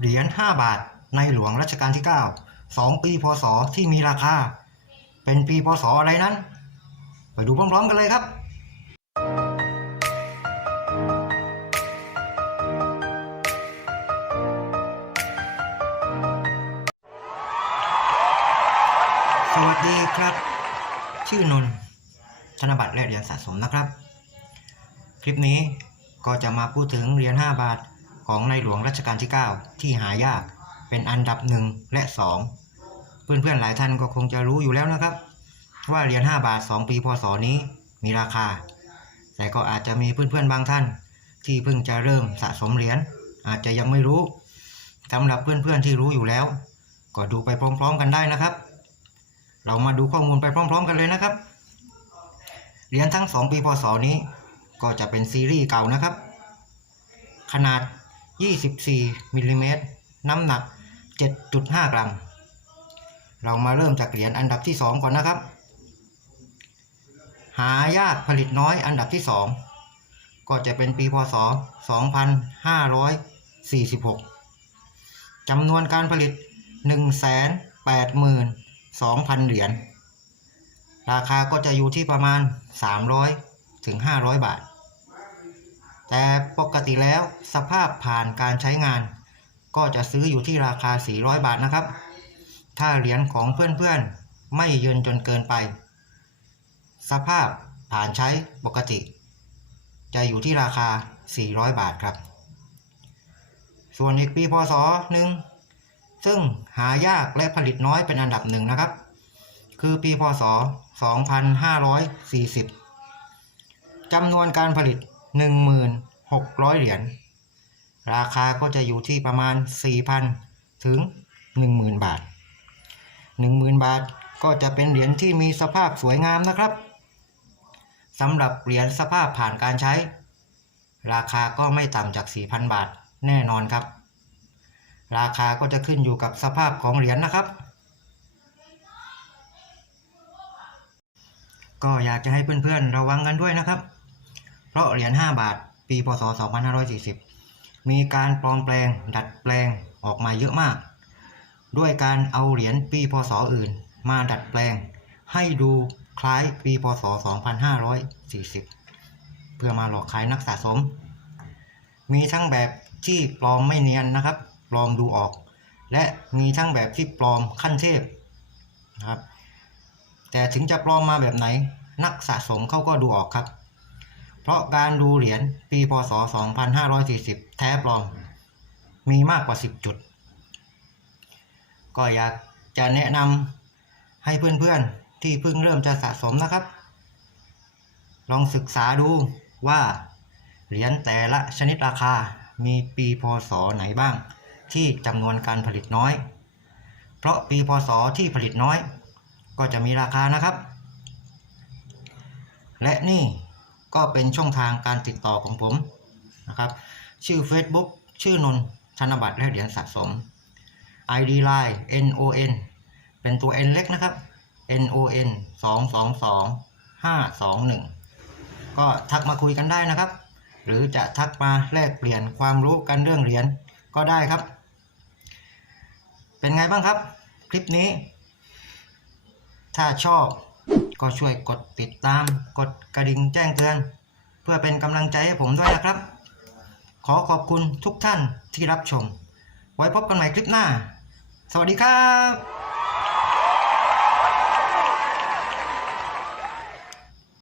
เหรียญ 5 บาทในหลวงรัชกาลที่ 9 2 ปีพศที่มีราคา เป็นปีพศอะไรนั้น ไปดูพร้อมๆกันเลยครับสวัสดีครับ ชื่อนนท์ธนบัตรและเหรียญสะสมนะครับ คลิปนี้ก็จะมาพูดถึงเหรียญ5บาท ของในหลวงรัชกาลที่ 9 ที่หายากเป็นอันดับ1และ 2 เพื่อนๆหลายท่านก็คงจะรู้อยู่แล้วนะครับ ว่าเหรียญ5บาท 2 ปีพศนี้มีราคา แต่ก็อาจจะมีเพื่อนๆบางท่าน ที่เพิ่งจะเริ่มสะสมเหรียญอาจจะยังไม่รู้สำหรับเพื่อนๆที่รู้อยู่แล้ว ก็ดูไปพร้อม ๆ กันได้นะครับ เรามาดูข้อมูลไปพร้อม ๆ กันเลยนะครับเหรียญทั้ง 2 ปีพศนี้ ก็จะเป็นซีรีส์เก่านะครับ ขนาด 24มิลลิเมตรน้ำหนัก 7.5 กรัม เรามาเริ่มจากเหรียญอันดับที่ 2 ก่อนนะครับ หายากผลิตน้อยอันดับที่ 2 ก็จะเป็นปีพศ 2546จำนวนการผลิต 182,000 เหรียญราคาก็จะอยู่ที่ประมาณ 300 ถึง 500 บาท แต่ปกติแล้วสภาพผ่านการใช้งาน ก็จะซื้ออยู่ที่ราคา 400 บาทนะครับ ถ้าเหรียญของเพื่อนๆ ไม่เยินจนเกินไป สภาพผ่านใช้ปกติ จะอยู่ที่ราคา 400 บาทครับ ส่วนอีกปีพศหนึ่งซึ่งหายากและผลิตน้อยเป็นอันดับหนึ่งนะครับ คือปีพศ 2540จำนวนการผลิต 1,600 เหรียญ ราคาก็จะอยู่ที่ประมาณ 4,000 ถึง 10,000 บาท 10,000 บาทก็จะเป็นเหรียญที่มีสภาพสวยงามนะครับสำหรับเหรียญสภาพผ่านการใช้ ราคาก็ไม่ต่ำจาก 4,000 บาทแน่นอนครับ ราคาก็จะขึ้นอยู่กับสภาพของเหรียญนะครับ ก็อยากจะให้เพื่อนๆระวังกันด้วยนะครับ ราะเหรียญ 5 บาท ปี พศ 2540 มีการปลอมแปลงดัดแปลงออกมาเยอะมาก ด้วยการเอาเหรียญปี พศ อื่น มาดัดแปลง ให้ดูคล้ายปี พศ 2540 เพื่อมาหลอกขายนักสะสม มีทั้งแบบที่ปลอมไม่เนียนนะครับ ปลอมดูออก และมีทั้งแบบที่ปลอมขั้นเทพนะครับ แต่ถึงจะปลอมมาแบบไหน นักสะสมเขาก็ดูออกครับ เพราะการดูเหรียญปีพศ 2540 แท้ปลอม มีมากกว่า 10 จุด ก็อยากจะแนะนำให้เพื่อนๆที่เพิ่งเริ่มจะสะสมนะครับ ลองศึกษาดูว่าเหรียญแต่ละชนิดราคามีปีพศไหนบ้าง ที่จำนวนการผลิตน้อย เพราะปีพศที่ผลิตน้อย ก็จะมีราคานะครับ และนี่ ก็เป็นช่องทางการติดต่อของผมนะครับชื่อ Facebook ชื่อนนท์ธนบัตรและเหรียญสะสม ID Line NON เป็นตัว N เล็กนะครับ NON 2 2 2 5 2 1 ก็ทักมาคุยกันได้นะครับ หรือจะทักมาแลกเปลี่ยนความรู้กันเรื่องเหรียญก็ได้ครับ เป็นไงบ้างครับ คลิปนี้ ถ้าชอบ ก็ช่วยกดติดตาม กดกระดิ่งแจ้งเตือน เพื่อเป็นกำลังใจให้ผมด้วยนะครับ ขอขอบคุณทุกท่านที่รับชม ไว้พบกันใหม่คลิปหน้า สวัสดีครับ